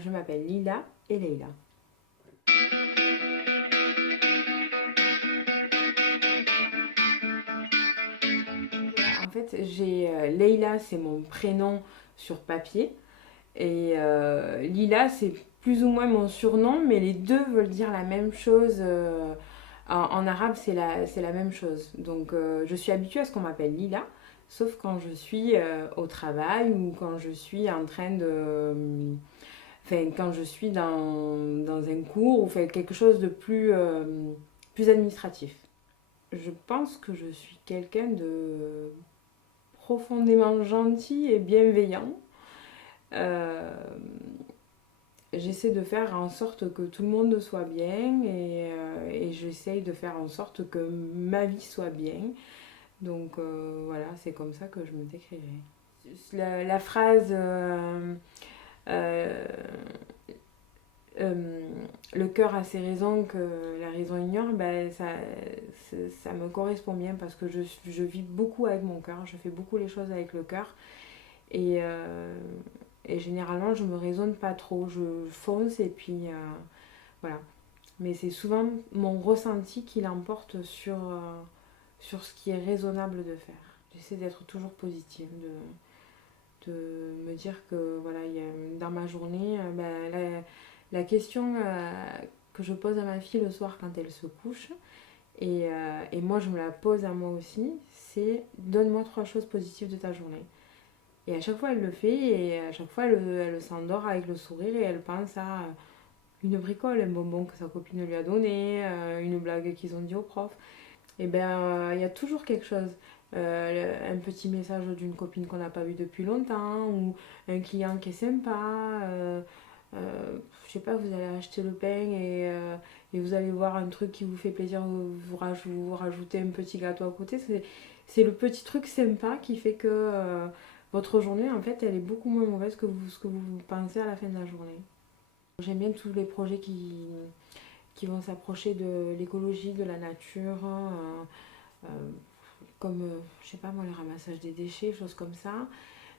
Je m'appelle Lila et Leïla. En fait, Leïla, c'est mon prénom sur papier. Et Lila, c'est plus ou moins mon surnom, mais les deux veulent dire la même chose. En arabe, c'est la même chose. Donc, je suis habituée à ce qu'on m'appelle Lila, sauf quand je suis au travail ou quand je suis en train de. Enfin, quand je suis dans un cours ou fait quelque chose de plus administratif. Je pense que je suis quelqu'un de profondément gentil et bienveillant. Euh, J'essaie de faire en sorte que tout le monde soit bien et j'essaie de faire en sorte que ma vie soit bien. Donc voilà, c'est comme ça que je me décrirais. La phrase euh, euh, le cœur a ses raisons que la raison ignore, ben ça me correspond bien parce que je vis beaucoup avec mon cœur, je fais beaucoup les choses avec le cœur et, et généralement je me raisonne pas trop, je fonce et puis voilà. Mais c'est souvent mon ressenti qui l'emporte sur ce qui est raisonnable de faire. J'essaie d'être toujours positive, de me dire que voilà, dans ma journée, la question que je pose à ma fille le soir quand elle se couche, et moi je me la pose à moi aussi, c'est donne-moi 3 choses positives de ta journée. Et à chaque fois elle le fait, et à chaque fois elle s'endort avec le sourire et elle pense à une bricole, un bonbon que sa copine lui a donné, une blague qu'ils ont dit au prof. Et bien il y a toujours quelque chose. Un petit message d'une copine qu'on n'a pas vue depuis longtemps, ou un client qui est sympa, je sais pas, vous allez acheter le pain et vous allez voir un truc qui vous fait plaisir, vous rajoutez un petit gâteau à côté. C'est le petit truc sympa qui fait que votre journée, en fait, elle est beaucoup moins mauvaise que ce que vous pensez à la fin de la journée. J'aime bien tous les projets qui vont s'approcher de l'écologie, de la nature, comme, je sais pas moi, le ramassage des déchets, choses comme ça,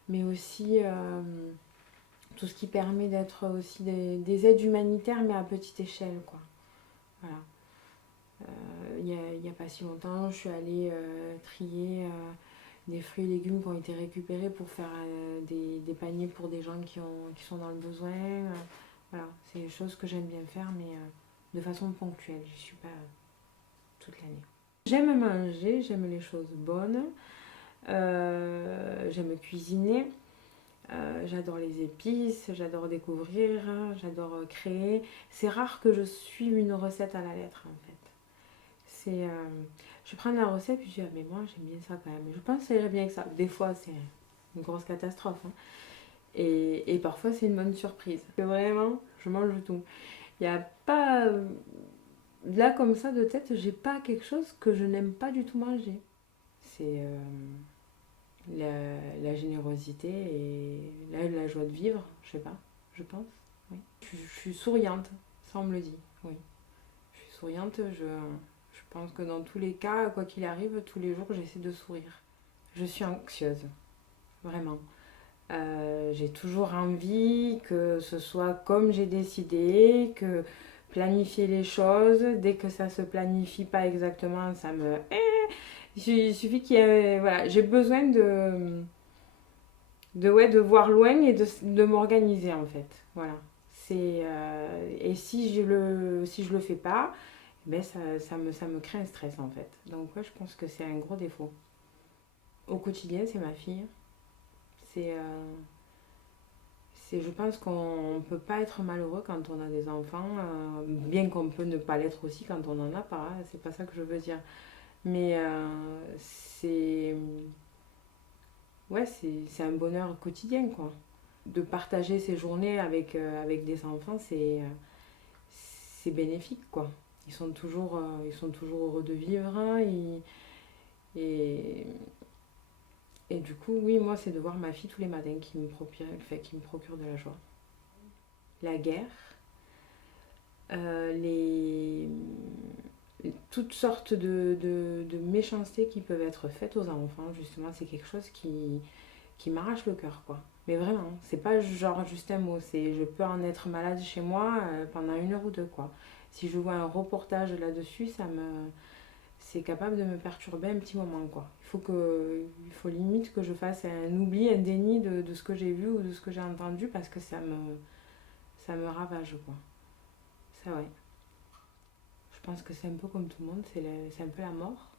mais aussi tout ce qui permet d'être aussi des aides humanitaires, mais à petite échelle, quoi. Voilà. Il y a pas si longtemps, je suis allée trier des fruits et légumes qui ont été récupérés pour faire des paniers pour des gens qui sont dans le besoin. Voilà, c'est des choses que j'aime bien faire, mais de façon ponctuelle. Je ne suis pas toute l'année. J'aime manger, j'aime les choses bonnes, j'aime cuisiner. J'adore les épices, j'adore découvrir, j'adore créer. C'est rare que je suive une recette à la lettre en fait. Je prends la recette puis je dis ah mais moi j'aime bien ça quand même. Je pense que ça irait bien que ça. Des fois c'est une grosse catastrophe hein. Et parfois c'est une bonne surprise. Vraiment, je mange tout. Il n'y a pas là comme ça de tête, j'ai pas quelque chose que je n'aime pas du tout manger. C'est la générosité et la joie de vivre, je sais pas, je pense. Oui. Je suis souriante, ça on me le dit. Oui. Je suis souriante, je pense que dans tous les cas, quoi qu'il arrive, tous les jours j'essaie de sourire. Je suis anxieuse, vraiment. J'ai toujours envie que ce soit comme j'ai décidé, que planifier les choses, dès que ça se planifie pas exactement, ça me... Il suffit qu'il y ait... Voilà, j'ai besoin de voir loin et de m'organiser en fait. Voilà. Et si je le fais pas, ben ça me crée un stress en fait. Donc ouais, je pense que c'est un gros défaut. Au quotidien, c'est ma fille. C'est, je pense qu'on ne peut pas être malheureux quand on a des enfants, bien qu'on peut ne pas l'être aussi quand on n'en a pas. Hein, c'est pas ça que je veux dire. Mais c'est ouais, c'est un bonheur quotidien quoi. De partager ses journées avec des enfants, c'est bénéfique quoi. Ils sont toujours heureux de vivre hein, et, et du coup, oui, moi, c'est de voir ma fille tous les matins qui me procure de la joie. La guerre, euh, les, toutes sortes de méchancetés qui peuvent être faites aux enfants, justement, c'est quelque chose qui m'arrache le cœur, quoi. Mais vraiment, c'est pas genre juste un mot, c'est je peux en être malade chez moi pendant 1 heure ou 2, quoi. Si je vois un reportage là-dessus, c'est capable de me perturber un petit moment, quoi. Il faut limite que je fasse un oubli, un déni de ce que j'ai vu ou de ce que j'ai entendu parce que ça me ravage, quoi. Ça, ouais. Je pense que c'est un peu comme tout le monde, c'est un peu la mort.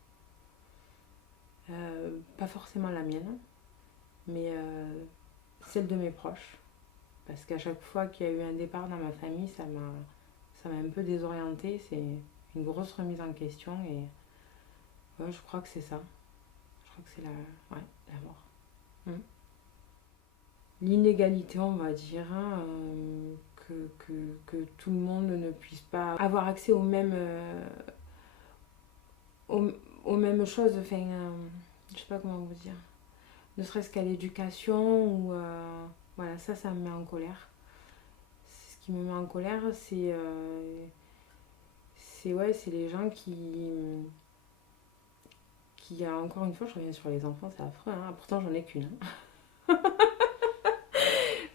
Pas forcément la mienne, mais celle de mes proches. Parce qu'à chaque fois qu'il y a eu un départ dans ma famille, ça m'a un peu désorientée. C'est une grosse remise en question et ouais, je crois que c'est ça. Je crois que c'est ouais, la mort. Mm. L'inégalité, on va dire, hein, que tout le monde ne puisse pas avoir accès aux, aux mêmes choses. Enfin, je sais pas comment vous dire. Ne serait-ce qu'à l'éducation ou voilà, ça me met en colère. Ce qui me met en colère, ouais, c'est les gens qui, encore une fois, je reviens sur les enfants, c'est affreux, hein. Pourtant j'en ai qu'une, hein.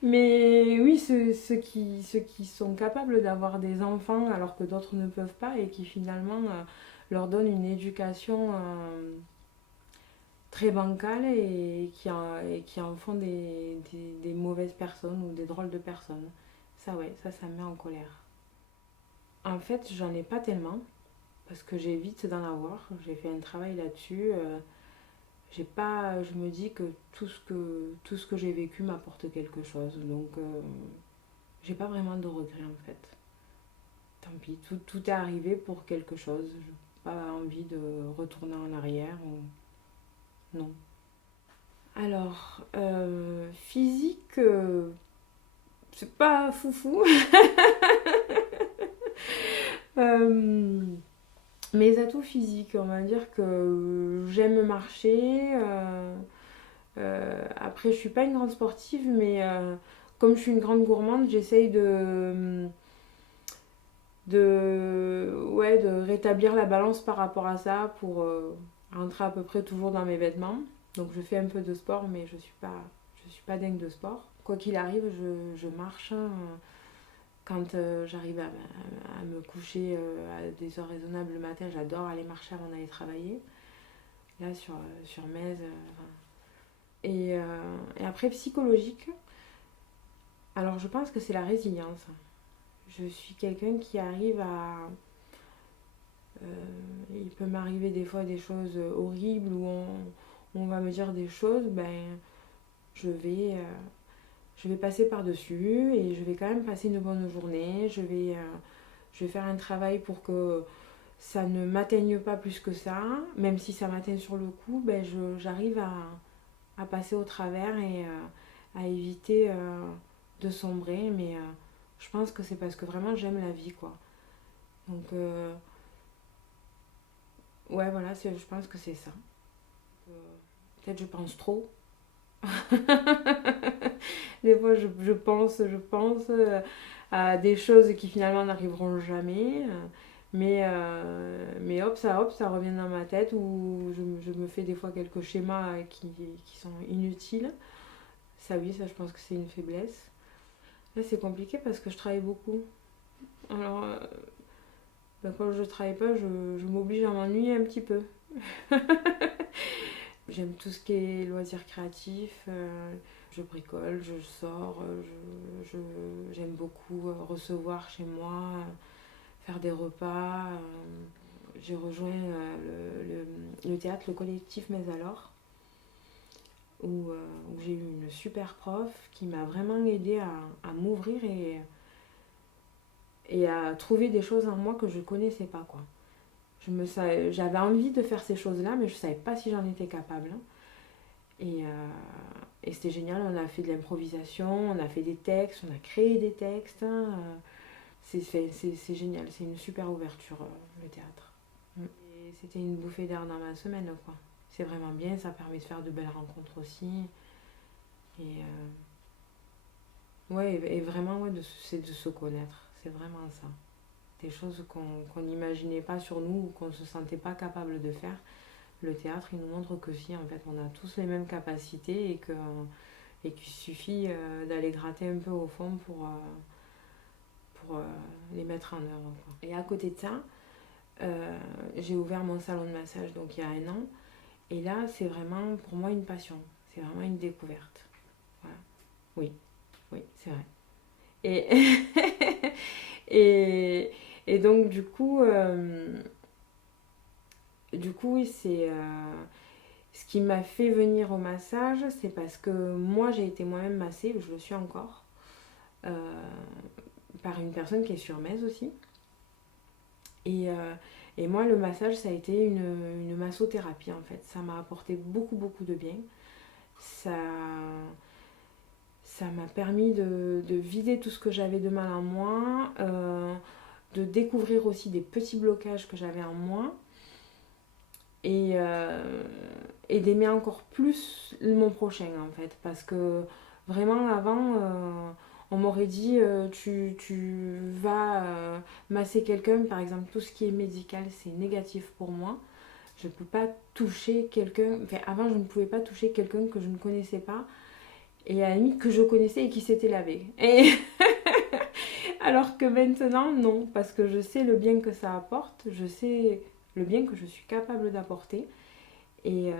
Mais oui, ceux qui sont capables d'avoir des enfants alors que d'autres ne peuvent pas et qui finalement leur donnent une éducation très bancale et qui en font des mauvaises personnes ou des drôles de personnes. Ça, ouais, ça me met en colère. En fait, j'en ai pas tellement parce que j'évite d'en avoir. J'ai fait un travail là-dessus. J'ai pas, je me dis que tout ce que j'ai vécu m'apporte quelque chose. Donc, j'ai pas vraiment de regrets en fait. Tant pis, tout est arrivé pour quelque chose. J'ai pas envie de retourner en arrière. Non. Alors, physique, c'est pas foufou. Euh, Mes atouts physiques, on va dire que j'aime marcher. Après, je suis pas une grande sportive, mais comme je suis une grande gourmande, j'essaye ouais, de rétablir la balance par rapport à ça pour rentrer à peu près toujours dans mes vêtements. Donc je fais un peu de sport, mais je suis pas dingue de sport. Quoi qu'il arrive, je marche, hein. Quand j'arrive à me coucher à des heures raisonnables le matin, j'adore aller marcher avant d'aller travailler. Là, sur Metz. Et après, psychologique, alors je pense que c'est la résilience. Je suis quelqu'un qui arrive à... il peut m'arriver des fois des choses horribles où on va me dire des choses, ben je vais, euh, je vais passer par-dessus et je vais quand même passer une bonne journée. Je vais faire un travail pour que ça ne m'atteigne pas plus que ça. Même si ça m'atteigne sur le coup, ben j'arrive à passer au travers et à éviter de sombrer. Mais je pense que c'est parce que vraiment j'aime la vie, quoi. Donc, ouais, voilà, je pense que c'est ça. Euh, Peut-être je pense trop. Des fois, je pense à des choses qui finalement n'arriveront jamais. Mais hop, ça revient dans ma tête où je me fais des fois quelques schémas qui sont inutiles. Ça, oui, ça, je pense que c'est une faiblesse. Là, c'est compliqué parce que je travaille beaucoup. Alors, ben, quand je travaille pas, je m'oblige à m'ennuyer un petit peu. J'aime tout ce qui est loisirs créatifs. Je bricole, je sors, j'aime beaucoup recevoir chez moi, faire des repas. J'ai rejoint le théâtre, le collectif Mais alors, où j'ai eu une super prof qui m'a vraiment aidée à m'ouvrir et à trouver des choses en moi que je ne connaissais pas, quoi. J'avais envie de faire ces choses-là, mais je ne savais pas si j'en étais capable, hein. Et c'était génial, on a fait de l'improvisation, on a fait des textes, on a créé des textes, hein. C'est génial, c'est une super ouverture, le théâtre. Et c'était une bouffée d'air dans ma semaine, quoi. C'est vraiment bien, ça permet de faire de belles rencontres aussi. Et ouais, et vraiment, ouais, c'est de se connaître, c'est vraiment ça. Des choses qu'on n'imaginait pas sur nous ou qu'on ne se sentait pas capable de faire. Le théâtre, il nous montre que si, en fait, on a tous les mêmes capacités et qu'il suffit d'aller gratter un peu au fond pour les mettre en œuvre, quoi. Et à côté de ça, j'ai ouvert mon salon de massage donc il y a 1 an. Et là, c'est vraiment pour moi une passion. C'est vraiment une découverte. Voilà. Oui, oui, c'est vrai. Et, et donc, oui, c'est ce qui m'a fait venir au massage, c'est parce que moi, j'ai été moi-même massée, je le suis encore, euh, par une personne qui est sur Metz aussi. Et, et moi, le massage, ça a été une massothérapie en fait. Ça m'a apporté beaucoup, beaucoup de bien. Ça, ça m'a permis de vider tout ce que j'avais de mal en moi, de découvrir aussi des petits blocages que j'avais en moi et d'aimer encore plus mon prochain en fait. Parce que vraiment avant, on m'aurait dit tu vas masser quelqu'un, par exemple tout ce qui est médical c'est négatif pour moi. Je ne peux pas toucher quelqu'un, enfin avant je ne pouvais pas toucher quelqu'un que je ne connaissais pas et à la limite que je connaissais et qui s'était lavé. Et alors que maintenant non, parce que je sais le bien que ça apporte, je sais le bien que je suis capable d'apporter et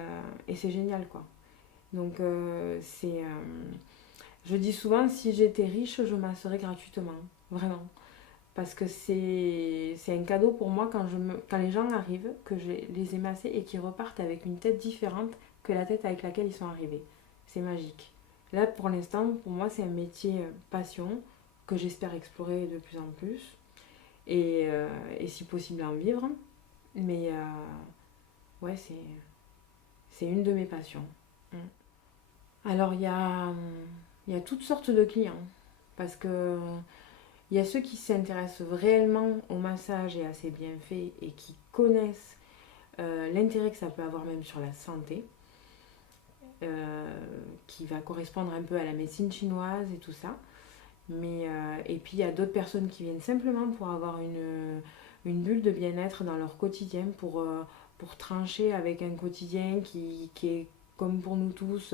c'est génial quoi. Donc je dis souvent si j'étais riche je masserais gratuitement, vraiment. Parce que c'est un cadeau pour moi quand les gens arrivent, que je les ai massés et qu'ils repartent avec une tête différente que la tête avec laquelle ils sont arrivés. C'est magique. Là, pour l'instant, pour moi, c'est un métier passion que j'espère explorer de plus en plus et si possible en vivre. Mais ouais, c'est une de mes passions. Alors, il y a toutes sortes de clients parce que il y a ceux qui s'intéressent réellement au massage et à ses bienfaits et qui connaissent l'intérêt que ça peut avoir même sur la santé, qui va correspondre un peu à la médecine chinoise et tout ça. Et puis il y a d'autres personnes qui viennent simplement pour avoir une bulle de bien-être dans leur quotidien, pour trancher avec un quotidien qui est comme pour nous tous.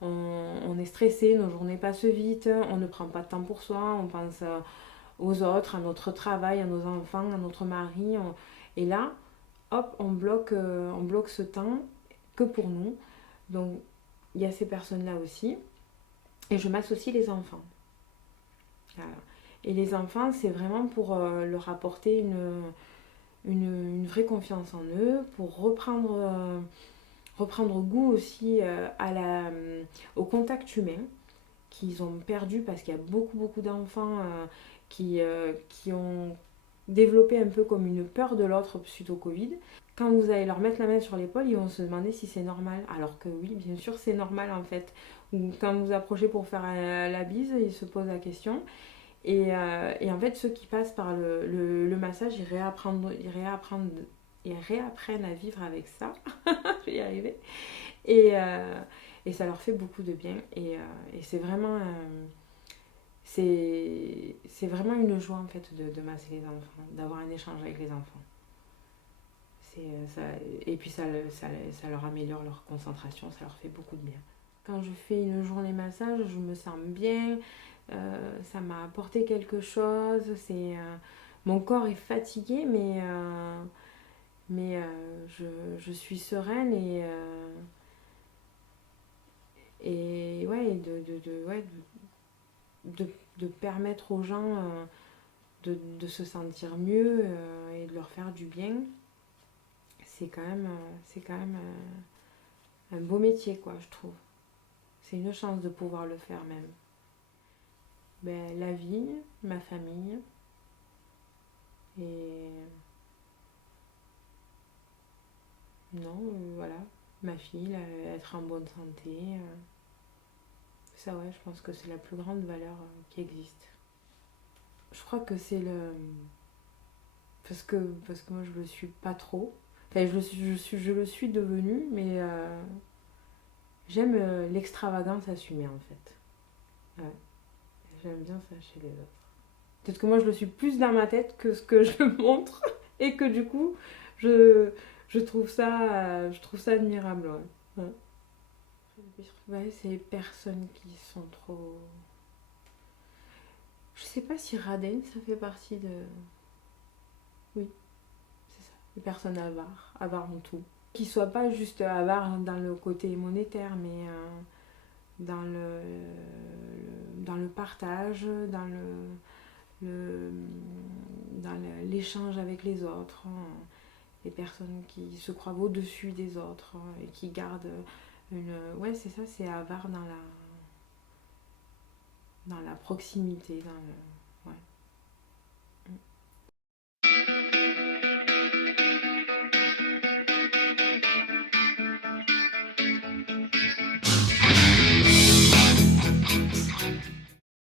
On est stressé, nos journées passent vite, on ne prend pas de temps pour soi, on pense aux autres, à notre travail, à nos enfants, à notre mari. Et là, hop, on bloque ce temps que pour nous. Donc, il y a ces personnes-là aussi. Et je m'associe les enfants. Voilà. Et les enfants, c'est vraiment pour leur apporter une vraie confiance en eux, pour reprendre goût aussi au contact humain qu'ils ont perdu parce qu'il y a beaucoup, beaucoup d'enfants qui ont développé un peu comme une peur de l'autre suite au Covid. Quand vous allez leur mettre la main sur l'épaule, ils vont se demander si c'est normal. Alors que oui, bien sûr, c'est normal en fait. Ou quand vous approchez pour faire la bise, ils se posent la question. Et en fait, ceux qui passent par le massage, ils réapprennent à vivre avec ça. Je vais y arriver. Et ça leur fait beaucoup de bien. Et c'est vraiment... c'est vraiment une joie en fait de masser les enfants, d'avoir un échange avec les enfants. Et puis ça leur améliore leur concentration, ça leur fait beaucoup de bien. Quand je fais une journée massage, je me sens bien, ça m'a apporté quelque chose. Mon corps est fatigué, mais je suis sereine et ouais, de permettre aux gens de se sentir mieux et de leur faire du bien, c'est quand même un beau métier, quoi, je trouve. C'est une chance de pouvoir le faire même. Ben, la vie, ma famille et non, voilà, ma fille, être en bonne santé. Ça, ouais, je pense que c'est la plus grande valeur qui existe. Je crois que c'est parce que moi je le suis pas trop. Enfin, je le suis devenue, mais j'aime l'extravagance assumée en fait. Ouais, j'aime bien ça chez les autres. Peut-être que moi je le suis plus dans ma tête que ce que je montre et que du coup je trouve ça admirable. Ouais. Ouais. Ouais, c'est les personnes qui sont trop... Je sais pas si radin, ça fait partie de... Oui, c'est ça. Les personnes avares en tout. Qui soient pas juste avares dans le côté monétaire, mais dans dans le partage, le, l'échange avec les autres. Les personnes qui se croient au-dessus des autres et qui gardent une... Ouais, c'est ça, c'est avare dans la proximité, dans le...